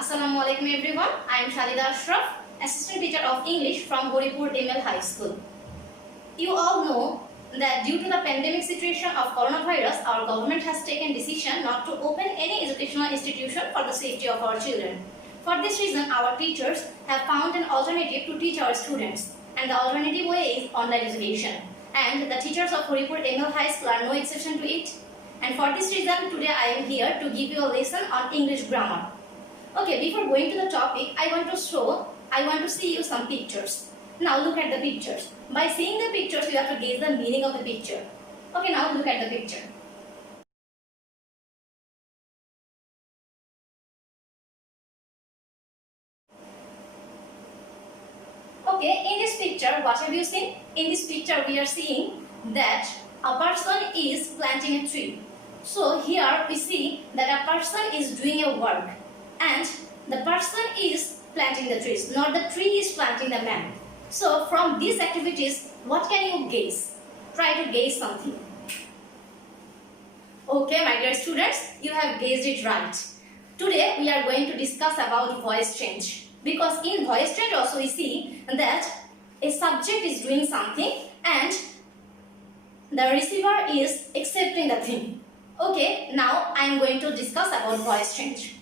Assalamualaikum everyone. I am Shalida Ashraf, Assistant Teacher of English from Horipur ML High School. You all know that due to the pandemic situation of coronavirus, our government has taken decision not to open any educational institution for the safety of our children. For this reason, our teachers have found an alternative to teach our students, and the alternative way is online education. And the teachers of Horipur ML High School are no exception to it. And for this reason, today I am here to give you a lesson on English grammar. Okay, before going to the topic, I want to see you some pictures. Now look at the pictures. By seeing the pictures, you have to gauge the meaning of the picture. Okay, now look at the picture. Okay, in this picture, what have you seen? In this picture, we are seeing that a person is planting a tree. So here we see that a person is doing a work, and the person is planting the trees, not the tree is planting the man. So from these activities, what can you guess? Try to guess something. Okay, my dear students, you have guessed it right. Today we are going to discuss about voice change, because in voice change also we see that a subject is doing something and the receiver is accepting the thing. Okay, now I am going to discuss about voice change.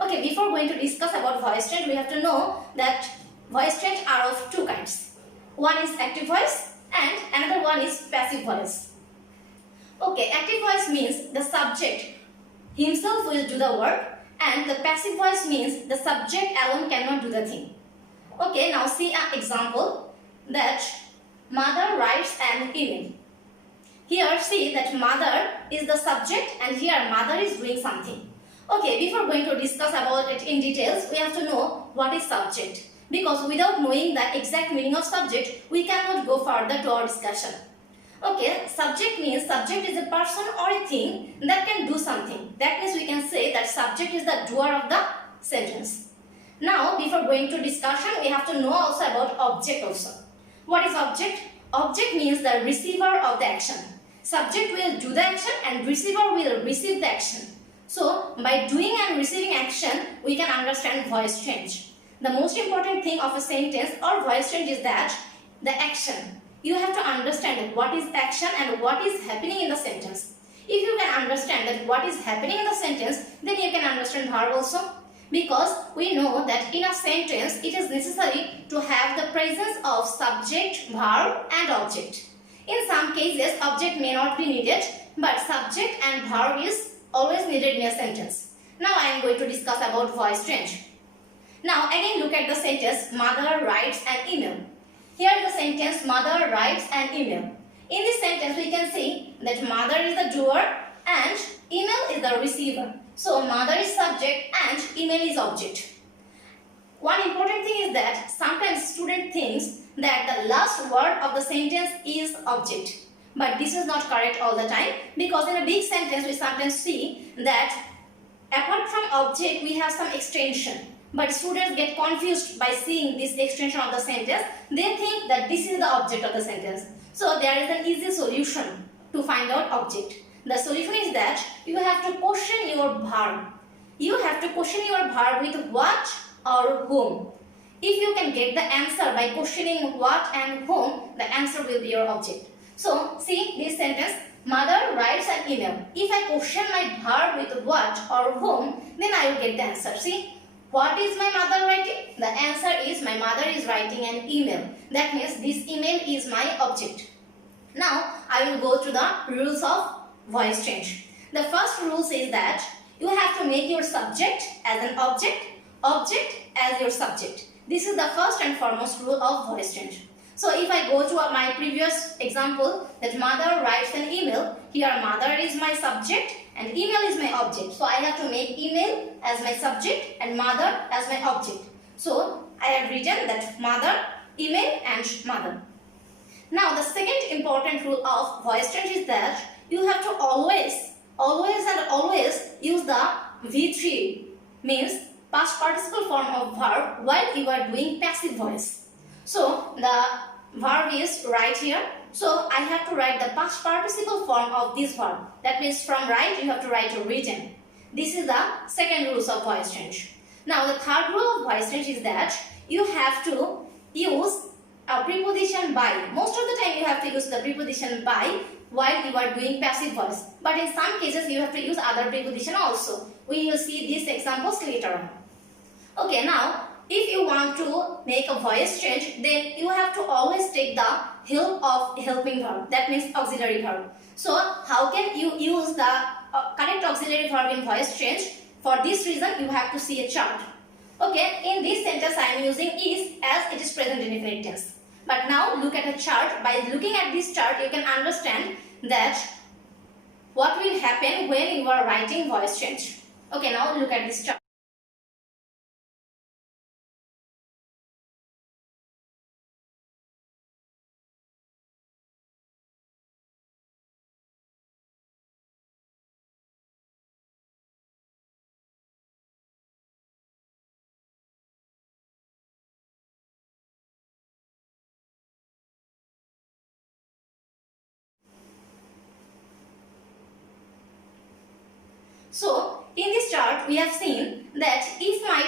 Okay, before going to discuss about voice change, we have to know that voice change are of two kinds. One is active voice and another one is passive voice. Okay, active voice means the subject himself will do the work, and the passive voice means the subject alone cannot do the thing. Okay, now see an example that mother writes an email. Here see that mother is the subject and here mother is doing something. Okay, before going to discuss about it in details, we have to know what is subject. Because without knowing the exact meaning of subject, we cannot go further to our discussion. Okay, subject means subject is a person or a thing that can do something. That means we can say that subject is the doer of the sentence. Now, before going to discussion, we have to know also about object also. What is object? Object means the receiver of the action. Subject will do the action and receiver will receive the action. So, by doing and receiving action, we can understand voice change. The most important thing of a sentence or voice change is that the action. You have to understand that what is action and what is happening in the sentence. If you can understand that what is happening in the sentence, then you can understand verb also. Because we know that in a sentence, it is necessary to have the presence of subject, verb and object. In some cases, object may not be needed, but subject and verb is always needed in a sentence. Now I am going to discuss about voice change. Now again look at the sentence, mother writes an email. Here the sentence, mother writes an email. In this sentence we can see that mother is the doer and email is the receiver. So mother is subject and email is object. One important thing is that sometimes student thinks that the last word of the sentence is object. But this is not correct all the time, because in a big sentence we sometimes see that apart from object we have some extension. But students get confused by seeing this extension of the sentence. They think that this is the object of the sentence. So there is an easy solution to find out object. The solution is that you have to question your verb. You have to question your verb with what or whom. If you can get the answer by questioning what and whom, the answer will be your object. So, see this sentence, mother writes an email. If I question my verb with what or whom, then I will get the answer. See, what is my mother writing? The answer is my mother is writing an email. That means this email is my object. Now, I will go through the rules of voice change. The first rule says that you have to make your subject as an object, object as your subject. This is the first and foremost rule of voice change. So if I go to my previous example that mother writes an email, here mother is my subject and email is my object. So I have to make email as my subject and mother as my object. So I have written that mother, email and mother. Now the second important rule of voice change is that you have to always use the V3, means past participle form of verb while you are doing passive voice. So the verb is right here. So I have to write the past participle form of this verb. That means from write you have to write written. This is the second rule of voice change. Now the third rule of voice change is that you have to use a preposition by. Most of the time you have to use the preposition by while you are doing passive voice. But in some cases you have to use other preposition also. We will see these examples later on. Okay, now if you want to make a voice change, then you have to always take the help of helping verb. That means auxiliary verb. So how can you use the correct auxiliary verb in voice change? For this reason you have to see a chart. Okay, in this sentence I am using is as it is present indefinite tense. But now look at a chart. By looking at this chart you can understand that what will happen when you are writing voice change. Okay, now look at this chart. So, in this chart, we have seen that if my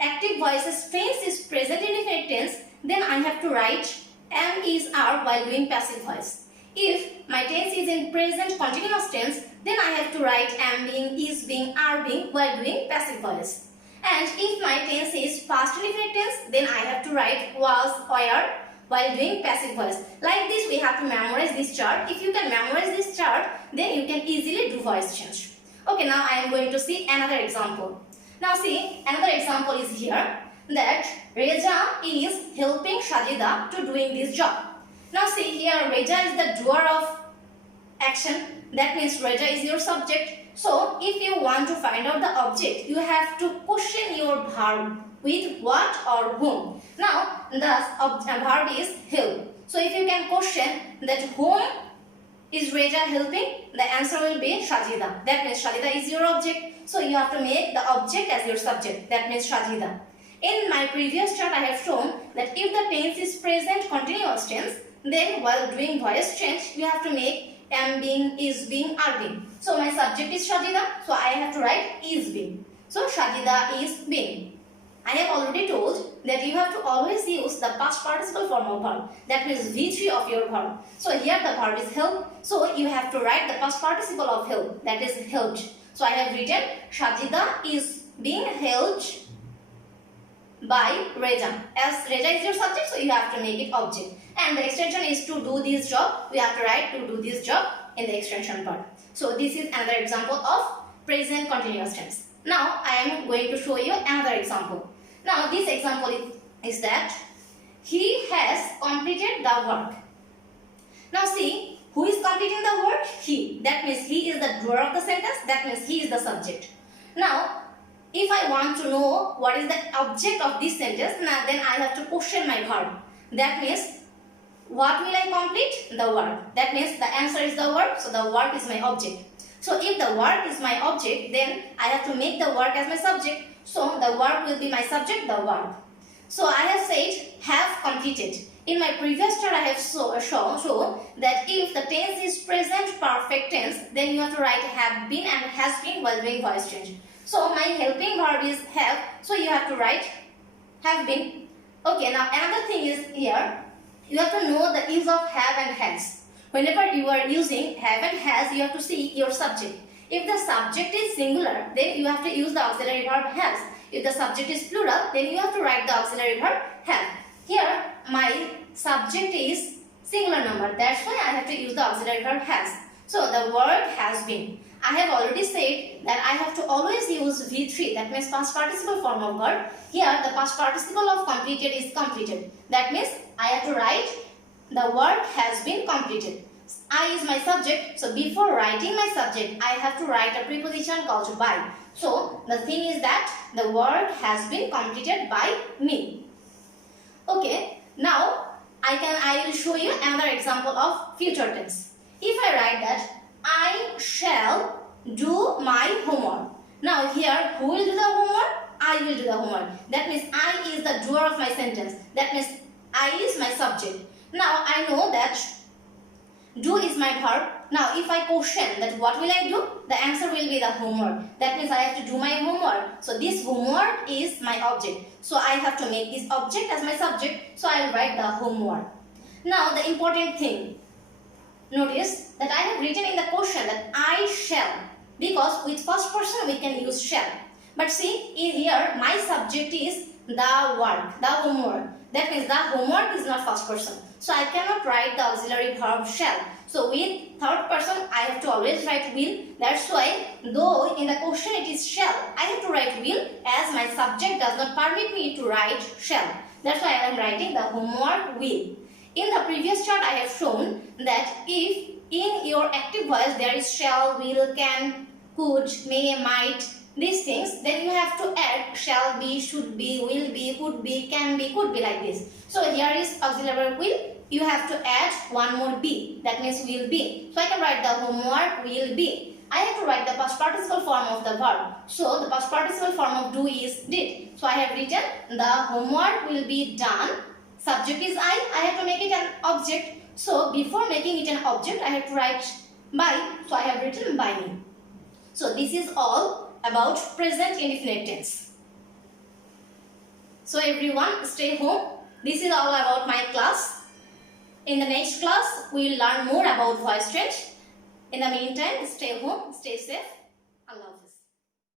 active voice tense is present indefinite tense, then I have to write am, is, are while doing passive voice. If my tense is in present continuous tense, then I have to write am being, is being, are being while doing passive voice. And if my tense is past indefinite tense, then I have to write was, were while doing passive voice. Like this, we have to memorize this chart. If you can memorize this chart, then you can easily do voice change. Okay, now I am going to see another example. Now see, another example is here that Reja is helping Sajida to doing this job. Now see here, Reja is the doer of action. That means Reja is your subject. So if you want to find out the object, you have to question your verb with what or whom. Now the verb is help. So if you can question that whom is Reja helping? The answer will be Sajida. That means Sajida is your object. So you have to make the object as your subject. That means Sajida. In my previous chart I have shown that if the tense is present continuous tense, then while doing voice change you have to make am being, is being, are being. So my subject is Sajida. So I have to write is being. So Sajida is being. I have already told that you have to always use the past participle form of verb. That means V3 of your verb. So here the verb is help. So you have to write the past participle of help. That is helped. So I have written Sajida is being helped by Reja. As Reja is your subject, so you have to make it object. And the extension is to do this job. We have to write to do this job in the extension part. So this is another example of present continuous tense. Now I am going to show you another example. Now this example is that he has completed the work. Now see, who is completing the work? He. That means he is the doer of the sentence. That means he is the subject. Now if I want to know what is the object of this sentence, then I have to question my verb. That means what will I complete? The work. That means the answer is the work. So the work is my object. So if the work is my object, then I have to make the work as my subject. So the work will be my subject, the work. So I have said have completed. In my previous chart I have shown that if the tense is present perfect tense, then you have to write have been and has been while doing voice change. So my helping verb is have, so you have to write have been. Okay, now another thing is here, you have to know the use of have and has. Whenever you are using have and has, you have to see your subject. If the subject is singular, then you have to use the auxiliary verb has. If the subject is plural, then you have to write the auxiliary verb have. Here, my subject is singular number. That's why I have to use the auxiliary verb has. So, the word has been. I have already said that I have to always use V3. That means past participle form of verb. Here, the past participle of completed is completed. That means I have to write the work has been completed. I is my subject. So before writing my subject, I have to write a preposition called by. So the thing is that the work has been completed by me. Okay. Now I will show you another example of future tense. If I write that I shall do my homework. Now here, who will do the homework? I will do the homework. That means I is the doer of my sentence. That means I is my subject. Now I know that Do is my verb. Now if I question that what will I do, the answer will be the homework. That means I have to do my homework. So this homework is my object. So I have to make this object as my subject. So I will write the homework. Now the important thing. Notice that I have written in the question that I shall. Because with first person we can use shall. But see, in here my subject is the work, the homework. That means the homework is not first person. So I cannot write the auxiliary verb shall. So with third person I have to always write will. That's why though in the question it is shall, I have to write will as my subject does not permit me to write shall. That's why I am writing the homework will. In the previous chart I have shown that if in your active voice there is shall, will, can, could, may, might, these things, then you have to add shall be, should be, will be, would be, can be, could be, like this. So here is auxiliary will. You have to add one more be. That means will be. So I can write the homework will be. I have to write the past participle form of the verb. So the past participle form of do is did. So I have written the homework will be done. Subject is I have to make it an object. So before making it an object, I have to write by. So I have written by me. So this is all about present indefinite tense. So everyone, stay home. This is all about my class. In the next class, we will learn more about voice change. In the meantime, stay home, stay safe.